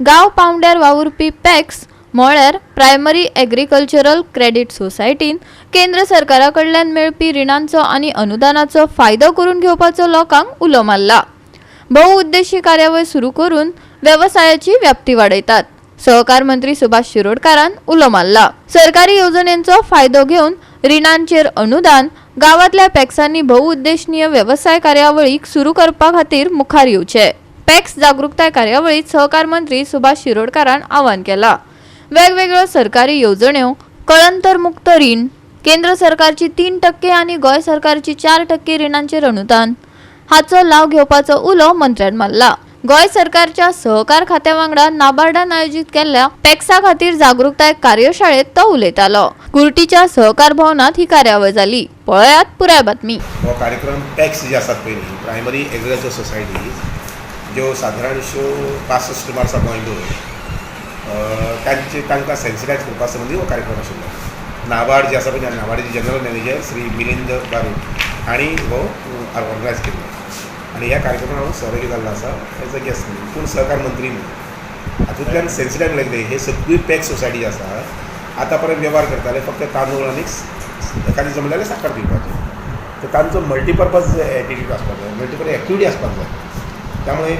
गांव पावंड्यार वावुरपी पॅक्स म्हळ्यार प्रायमरी एग्रीकल्चरल क्रेडिट सोसायटीन केंद्र सरकारा कडल्यान मेळपी रिणांचो आनी अनुदानाचो फायदो करून घेवपाचो लोकांक उलो मारला। बहुउद्देशीय कार्यावळ सुरू करून व्यवसायाची व्याप्ती वाडयतात। सहकार मंत्री सुभाष शिरोडकारान उलो मारला। सरकारी योजनेंचो फायदो घेवन रिणांचेर अनुदान गावातल्या पॅक्सांनी बहुउद्देशीय व्यवसाय कार्यावळीक सुरू करपा खातीर मुखार येवचे। पॅक्स जागृताय कार्यावळीत सहकार मंत्री सुभाष शिरोडकारान आवाहन केला। वेगवेगळ्यो सरकारी योजण्यो, कळंतर मुक्त रीण, केंद्र सरकारची 3% आनी गोय सरकारची 4% रिणांचेर अनुदान हाचो लाव घेवपाचो उलो मंत्र्यान मारला। गोय सरकारच्या सहकार खात्या वांगडा नाबार्डान आयोजित केल्ल्या पॅक्सा खातीर जागृताय कार्यशाळेत तो उलयतालो। कुर्टीच्या सहकार भवनात ही कार्यावळ जाली। पळयात पुराय बातमी। हो कार्यक्रम पॅक्स जे आसात पयलीं प्रायमरी एग्रीकल्चर सोसायटी ज्यो सादारण 65 वर्सां गोंयभर तांकां सेन्सिटायज करपा संबंदी हो कार्यक्रम आशिल्लो। नाबार्ड जे आसा पळय नाबार्डाचे जनरल मॅनेजर श्री मिलिंद बारू हांणी हो ऑर्गनायज केल्लो आनी ह्या कार्यक्रमाक हांव सहभागी जाल्लो आसा एज अ गेस्ट पूण सहकार मंत्री म्हणून। हातूंतल्यान सेन्सिटायज लागले हे सगळी पॅक्स सोसायटी आसा आतां पर्यंत वेव्हार करताले फक्त तांदूळ आनी एखादी जमलें जाल्यार साखर दिवपाचें, तर तांचो मल्टीपर्पज एटिट्यूड आसपाक जाय, मल्टीपल एक्टिविटी आसपाक जाय। त्यामुळे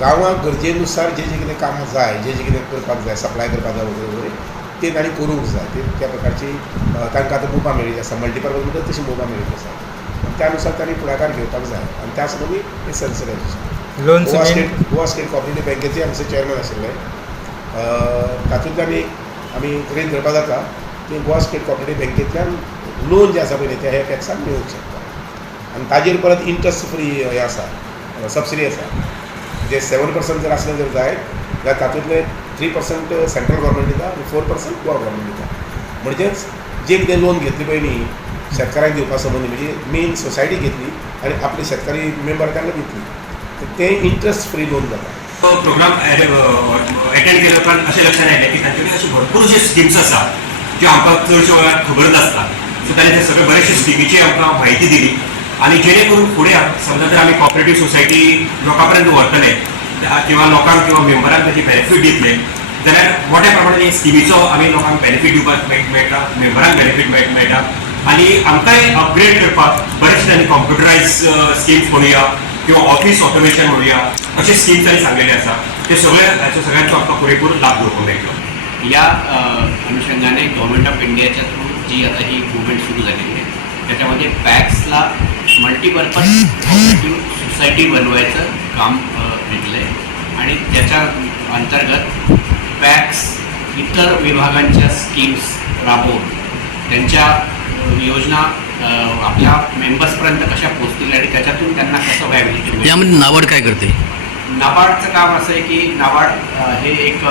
गांवांक गरजेनुसार जे कितें कामां जाय, जे कितें करपाक जाय, सप्लाय करपाक जाय वगैरे वगैरे ते तांणी करूंक जाय। त्या प्रकारची तांकां आतां मोबा मेळिल्ली आसा, मल्टीपर्पज म्हणटा तशी मोबा मेळिल्ली आसा। त्यानुसार तांणी फुडाकार घेवपाक जाय आनी त्या संबंदी हे सेन्सिटायजेशन। गोवा स्टेट कॉपरेटिव्ह बँकेचे आमचे चेअरमॅन आशिल्ले, तातूंतल्यान आमी ग्रेन धरपा जाता की गोवा स्टेट कॉपरेटिव्ह बँकेंतल्यान लोन जे आसा पळय ते हे टॅक्सान मेळूंक शकता आनी ताजेर परत इंट्रस्ट फ्री हे आसा, सबसिडी आसा। जे 7% जर आसलें जर जाय जाल्यार तातूंतले 3% सेंट्रल गव्हर्मेंट दिता आनी 4% गोवा गव्हर्मेंट दिता। म्हणजेच जे कितें लोन घेतली पळय न्ही शेतकारांक दिवपा संबंदी, म्हणजे मेन सोसायटी घेतली आनी आपले शेतकारी मेंबर तांकां दितली, तर ते इंट्रस्ट फ्री लोन जाता। तो प्रोग्राम अटेंड केले उपरांत अशें लक्षात आयलें की तांच्यो अशे भरपूर अशे स्किम्स आसा ज्यो आमकां चडश्यो वेळार खबर नासता। सो ताणें ते सगळे बरेचशे स्किमीची आमकां म्हायती दिली आनी जेणे करून फुडें समजा जर आमी कॉपरेटीव सोसायटी लोकां पर्यंत व्हरतले किंवा लोकांक किंवा मेंबरांक ताची बेनिफीट दितले जाल्यार मोठ्या प्रमाणात स्किमीचो आमी लोकांक बेनिफीट दिवपाक मेळटा, मेंबरांक बेनिफीट मेळटा आनी आमकांय अपग्रेड करपाक बरेचशे तांणी कॉम्प्युटरायज स्किम्स म्हणुया किंवा ऑफिस ऑटोमेशन म्हणुया अशे स्किम्स तांणी सांगलेले आसा। ते सगळ्यांचो आमकां पुरेपूर लाभ घेवपाक मेळटलो। या अनुषंगाने गव्हर्नमेंट ऑफ इंडियाच्या थ्रू जी आता ही मुवमेंट सुरू झालेली आहे त्याच्यामध्ये पॅक्सला मल्टीपर्पज कॉपरेटिव्ह सोसायटी बनवायचं काम घेतलं आहे आणि त्याच्या अंतर्गत पॅक्स इतर विभागांच्या स्कीम्स राबवून त्यांच्या योजना आपल्या मेंबर्सपर्यंत कशा पोचतील आणि त्याच्यातून त्यांना कसं व्हायबिलिटी मिळेल। यामध्ये नाबार्ड काय करते? नाबार्डचं काम असं आहे की नाबार्ड हे एक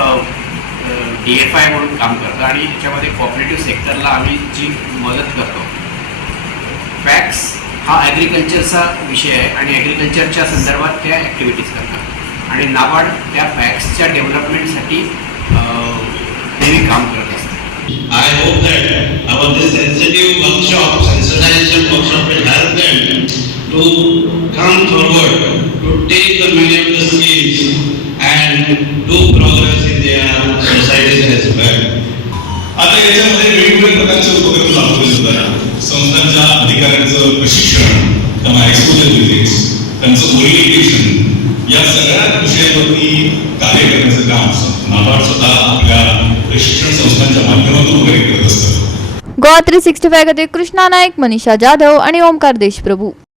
DFI म्हणून काम करतं आणि याच्यामध्ये कॉपरेटिव्ह सेक्टरला आम्ही जी मदत करतो। पॅक्स हा ॲग्रिकल्चरचा विषय आहे आणि ॲग्रिकल्चरच्या संदर्भात त्या ॲक्टिव्हिटीज करतात आणि नाबार्ड त्या पॅक्सच्या डेव्हलपमेंटसाठी नेहमी काम करत असतं। I hope that our this sensitive workshop, sensitization workshop will help them to come forward, to take the many of the skills and do progress in their societies as well. आता याच्यामध्ये वेगवेगळ्या प्रकारचे उपक्रम राबवले जातात। संस्थांच्या अधिकाऱ्यांचं प्रशिक्षण, त्यांना एक्सपोजर विजिट्स, त्यांचं ओरिएंटेशन या सगळ्या विषयांवरती कार्य करण्याचं काम नाबार्ड स्वतः आपल्या प्रशिक्षण संस्थांच्या माध्यमातून वगैरे करत असतं। गोवा 365 खातीर कृष्णा नायक, मनीषा जाधव आणि ओमकार देशप्रभू।